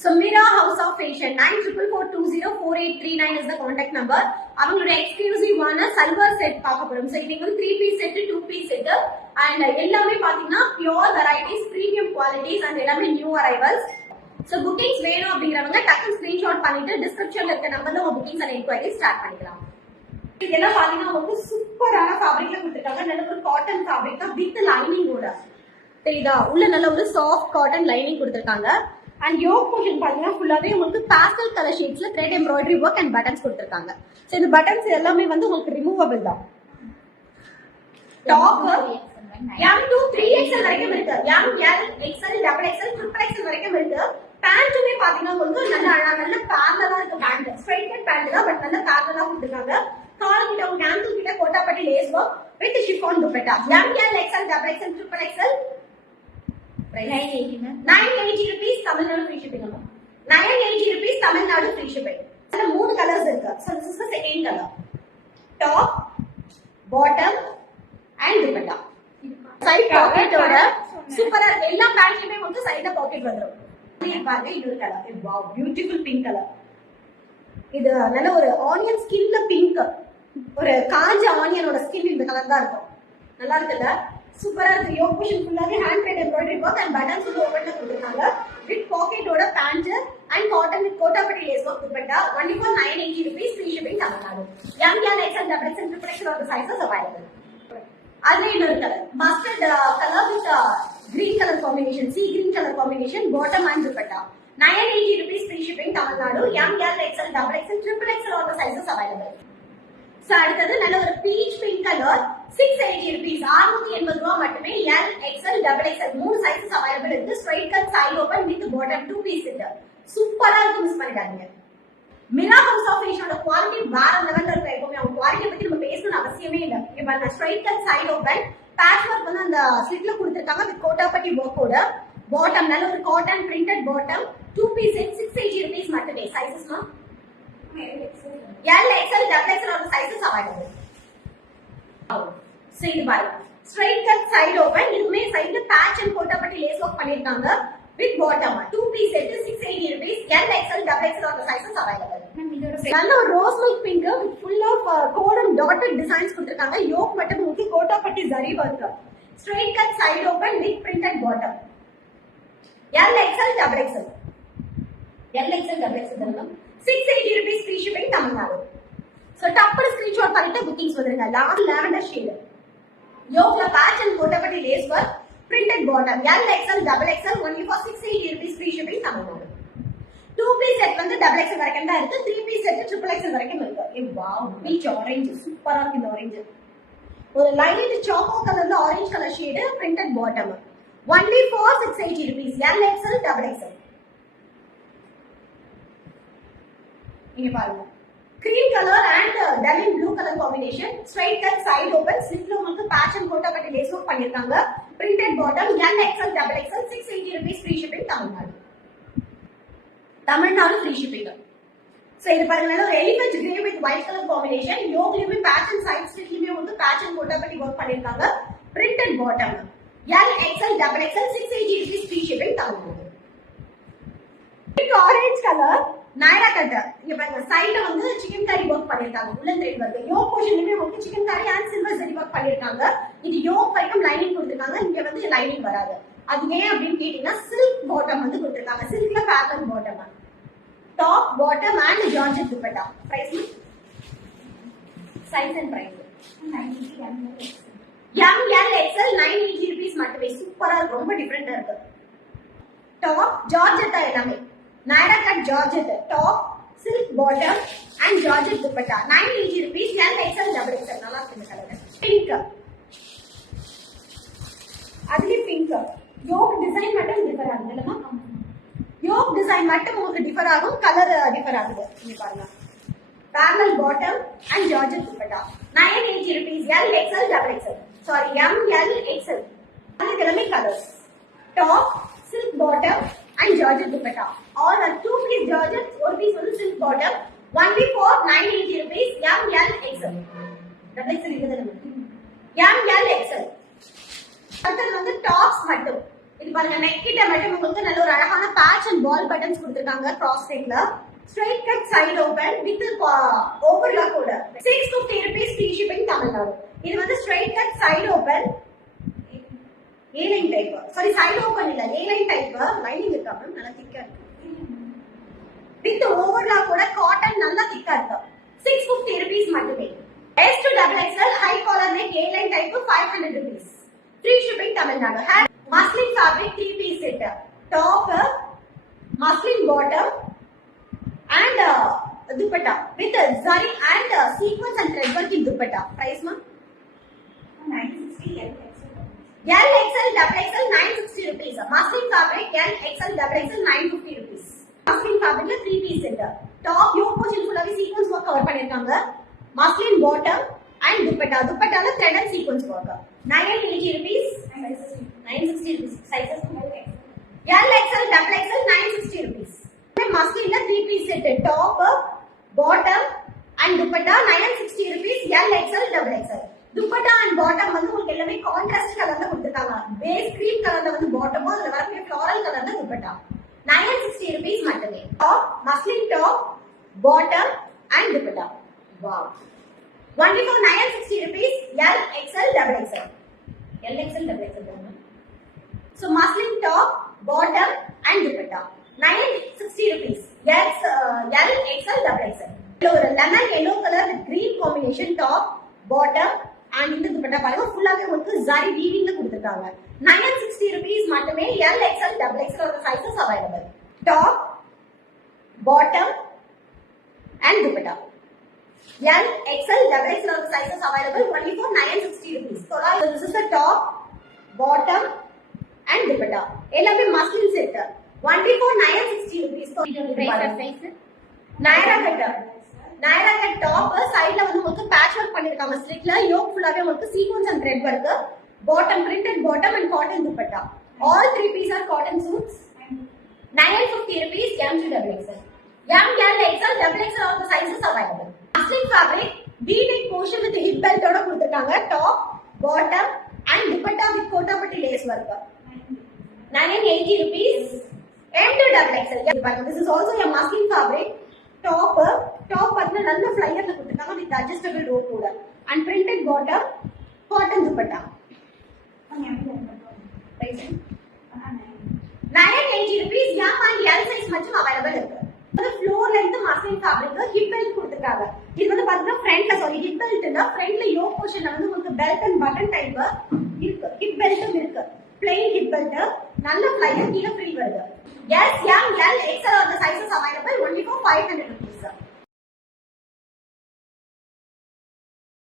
So Mira House of Fashion nine triple four two zero four eight three nine is the contact number. அவங்களோட எக்ஸ்க்ளூசிவான salwar set பார்க்க போறோம் so இது வந்து three piece set two piece set and எல்லாமே பாத்தீங்கன்னா pure varieties premium qualities and எல்லாமே new arrivals so bookings வேணும் அப்படிங்கிறவங்க டக்கு ஸ்கிரீன்ஷாட் பண்ணிட்டு டிஸ்கிரிப்ஷன்ல இருக்க நம்பர்ல உங்க புக்கிங்ஸ் அண்ட் என்கொயரி ஸ்டார்ட் பண்ணிக்கலாம். இதெல்லாம் பாத்தீங்கன்னா உங்களுக்கு சூப்பரான ஃபேப்ரிக்ல கொடுத்துருக்காங்க. நல்ல ஒரு காட்டன் ஃபேப்ரிக் தான் வித் லைனிங்கோட தெரியுதா? உள்ள நல்ல ஒரு சாஃப்ட் காட்டன் லைனிங் கொடுத்துருக்காங்க. அண்ட் யோக் போர்ஷன் பாத்தீங்கன்னா ஃபுல்லாவே உங்களுக்கு pastel colour ஷீட்ஸ்ல thread embroidery work and buttons கொடுத்துருக்காங்க. ஸோ இந்த பட்டன்ஸ் எல்லாமே வந்து உங்களுக்கு ரிமூவபிள் தான். Top M to three XL வரைக்கும் இருக்கு. M L XL double XL triple XL வரைக்கும் இருக்கு. பேண்ட்டுமே பாத்தீங்கன்னா உங்களுக்கு நல்ல நல்ல பேரலா இருக்கு பேண்ட் ஸ்ட்ரைட் கட் பேண்ட் தான் பட் நல்ல பேரலா கொடுத்துருக்காங்க. கால் கிட்ட உங்க ஆங்கிள் கிட்ட கோட்டாப்பட்டி lace work with chiffon dupatta M L XL double XL triple XL nine eighty rupees Tamil Nadu free shipping nine eighty rupees Tamil Nadu free shipping அதுல மூணு கலர்ஸ் இருக்கு so this is the second colour top bottom and dupatta side பாக்கெட்டோட சூப்பரா இருக்கு எல்லா பேண்ட்லயுமே வந்து சைடுல packet வந்துரும் இது பாருங்க இது ஒரு colour wow beautiful pink colour இது நல்ல ஒரு ஆனியன் ஸ்கின்ல பிங்க் ஒரு காஞ்ச ஆனியனோட ஸ்கின் இந்த கலர் தான் இருக்கும் நல்லா இருக்குல்ல சூப்பரா இருக்கு. யோக் ஃபுல்லாவே handmade embroidery work and buttons வந்து ஓபன்ல கொடுத்துருக்காங்க. With பாக்கெட்டோட pant and cotton with gota patti lace work dupatta only for nine eighty rupees free shipping Tamil Nadu young யான் and double and triple of sizes available அதுல இன்னொரு colour mustard colour with green colour combination sea green colour combination bottom and dupatta nine eighty rupees free shipping Tamil Nadu young யான் XL double XL triple XL of sizes available so அடுத்தது நல்ல ஒரு peach pink colour six eighty rupees அறுநூத்தி எண்பது ரூபா மட்டுமே L XL double XL மூணு sizes available இருக்கு. Straight cut side open with bottom two piece இருக்கு. சூப்பரா இருக்கு மிஸ் பண்ணிடாதீங்க. மிரா ஹவுஸ் ஆஃப் ஏஷியோட குவாலிட்டி வேற லெவல்ல இருக்கு. எப்பவுமே அவங்க குவாலிட்டி பத்தி நம்ம பேசணும்னு அவசியமே இல்லை. இப்ப அந்த straight cut side open patch work வந்து அந்த ஸ்லிட்ல கொடுத்துருக்காங்க வித் கோட்டாப்பட்டி ஒர்க்கோட பாட்டம் நல்ல ஒரு cotton printed bottom two piece six eighty rupees மட்டுமே. சைஸஸ்லாம் L XL double XL of sizes available so இது பாருங்க ஸ்ட்ரைட் கட் சைடு ஓபன் இதுமே சைடுல patch and gota patti lace work பண்ணிருக்காங்க with bottom two piece set six eighty rupees L XL double XL of sizes available நல்ல ஒரு rose milk pink full of coat and dotted designs கொடுத்திருக்காங்க yoke மட்டும் உங்களுக்கு gota patti zari work straight cut side open with printed bottom L XL double XL L XL double XL six eighty rupees free shipping Tamil Nadu so டப்புனு screenshot பண்ணிட்டு bookings வந்துருங்க. Last lavender shade யோக்ல patch and gota patti lace work printed bottom L XL double XL only for six eighty rupees free shipping Tamil Nadu two piece set வந்து double XL வரைக்கும் தான் இருக்கு. Three piece set triple XL வரைக்கும் இருக்கு. ஏ wow beach orange சூப்பரா இருக்கு இந்த orange ஒரு லைட் சாக்கோ கலர்ல orange colour shade printed bottom only for six eighty rupees L XL double XL இங்க பாருங்க. Cream colour and டலின் blue colour combination straight cut side open ஸ்லிப்ல உங்களுக்கு பேட்சன் அண்ட் கோட்டா கட்டி lace work பண்ணிருக்காங்க. Printed bottom L XL double XL six eighty rupees free shipping Tamil Nadu Tamil Nadu free shipping so இது பாருங்க ஒரு element grey with white colour combination யோக்லயுமே Bateson side ஸ்லிப்லயுமே வந்து patch and gota கட்டி work பண்ணிருக்காங்க. Printed bottom L XL double XL six eighty rupees free shipping Tamil Nadu orange colour Naira cut இங்க பாருங்க சைடுல வந்து சிக்கன் கறி ஒர்க் பண்ணிருக்காங்க உள்ளன் த்ரெட் வந்து யோ போர்ஷன்லயுமே வந்து சிக்கன் கறி அண்ட் சில்வர் ஜெரி ஒர்க் பண்ணிருக்காங்க இது யோ வரைக்கும் லைனிங் கொடுத்துருக்காங்க. இங்க வந்து லைனிங் வராது. அது ஏன் அப்படின்னு கேட்டீங்கன்னா சில்க் பாட்டம் வந்து கொடுத்துருக்காங்க. சில்க்ல pattern bottom top bottom and georgette dupatta. Price size and price M L XL nine eighty rupees மட்டுமே. சூப்பரா இருக்கு. ரொம்ப டிஃப்ரெண்டா இருக்கு. டாப் ஜார்ஜெட்டா எல்லாமே. Naira cut georgette top silk bottom and georgette dupatta nine eighty rupees L XL double XL நல்லா இருக்கு இந்த கலர் பிங்க் அதுலயே பிங்க் யோக் டிசைன் மட்டும் டிஃபர் ஆகுது இல்லமா யோக் டிசைன் மட்டும் உங்களுக்கு டிஃபர் ஆகும் கலர் டிஃபர் ஆகுது. இங்க பாருங்க. Parallel bottom and georgette dupatta 980 rupees L XL double XL sorry M L XL அதுக்கு எல்லாமே colours top silk bottom and georgette dupatta all are two piece georgette ஒரு piece வந்து silk bottom only for 980 rupees M L XL double XL இருக்குது M L XL அடுத்தது வந்து tops மட்டும். இது பாருங்க நெக் கிட்ட மட்டும் உங்களுக்கு நல்ல ஒரு அழகான பேட்ச் அண்ட் பால் பட்டன்ஸ் கொடுத்துருக்காங்க cross நெக்ல straight cut side open with overlock கூட. Six fifty rupees free shipping Tamil Nadu இது வந்து straight cut side open A line type sorry side open இல்ல. ஏ லைன் டைப் லைனிங் இருக்கா ma'am நல்லா திக்கா இருக்கு. With overlock கூட cotton நல்லா திக்கா இருக்கு? சிக்ஸ் ஃபிஃப்டி ருபீஸ் மட்டுமே. S to double XL high collar neck A line type five hundred rupees free shipping Tamil Nadu muslin fabric three piece set top muslin bottom and dupatta with zari and sequins and thread work in dupatta price மா L XL double XL 960 rupees. Muslin fabric L XL double XL 950 rupees. Muslin fabricல 3 piece set. Top yoke portion ஃபுல்லாவே sequence work cover பண்ணிருக்காங்க. Muslin bottom and dupatta. dupattaல thread and sequence work. 980 rupees. 960 rupees. Sizes L XL double XL 960 rupees. Muslinல 3 piece set. Top, bottom and dupatta 960 rupees. L XL double XL. Dupatta and bottom வந்து உங்களுக்கு எல்லாமே contrast கலர்ல கொடுத்துருக்காங்க. Base cream கலர்ல வந்து பாட்டமும் அதுல வரக்கூடிய ஃபிளாரல் கலர்ல துப்பட்டா. நைன் சிக்ஸ்டி ருபீஸ் மட்டுமே. Top muslin top bottom and dupatta. Wow only for nine sixty rupees L XL double XL L XL double XL so muslin top bottom and dupatta. Nine sixty rupees X L XL double XL ஒரு lemon yellow colour green combination top bottom and இந்த துப்பட்டா பாருங்க ஃபுல்லாவே உங்களுக்கு ஜரி வீவிங்ல கொடுத்துருக்காங்க nine sixty rupees மட்டுமே L XL double XL sizes available top bottom and dupatta L XL double XL sizes available only for nine sixty rupees this is the top bottom and dupatta எல்லாமே muslin set only for nine sixty rupees Nayra cutter Nayra cut top சைடுல இருக்காம ஸ்ட்ரிக்ட்ல yoke ஃபுல்லாவே உங்களுக்கு sequence and thread work bottom printed bottom and cotton dupatta all three piece are cotton suits nine fifty rupees M to double XL M L XL double XL off sizes available muslin fabric V portion with hip பெல்ட்டோட கொடுத்துருக்காங்க. Top bottom and dupatta with gota patti lace work nine eighty rupees M to double XL this is also a muslin fabric top top வந்து நல்ல ஃப்ளையர்ல கொடுத்துருக்காங்க. With adjustable row கூட. And printed bottom cotton dupatta. Nine eighty rupees M and L size மட்டும் available இருக்கு. வந்து floor length muslin fabric hip belt கொடுத்துருக்காங்க. இது வந்து பாத்தீங்கன்னா ஃப்ரண்ட்ல சாரி ஹிப் பெல்ட்னா ஃப்ரண்ட்ல யோ போர்ஷன்ல வந்து உங்களுக்கு பெல்ட் அண்ட் பட்டன் டைப் இருக்கு. ஹிப் பெல்ட்டும் இருக்கு. பிளெயின் ஹிப் பெல்ட் நல்ல ஃபிளையர் கீழே ஃப்ரீ வருது. S, M, L, XL are the sizes available only for 500 rupees.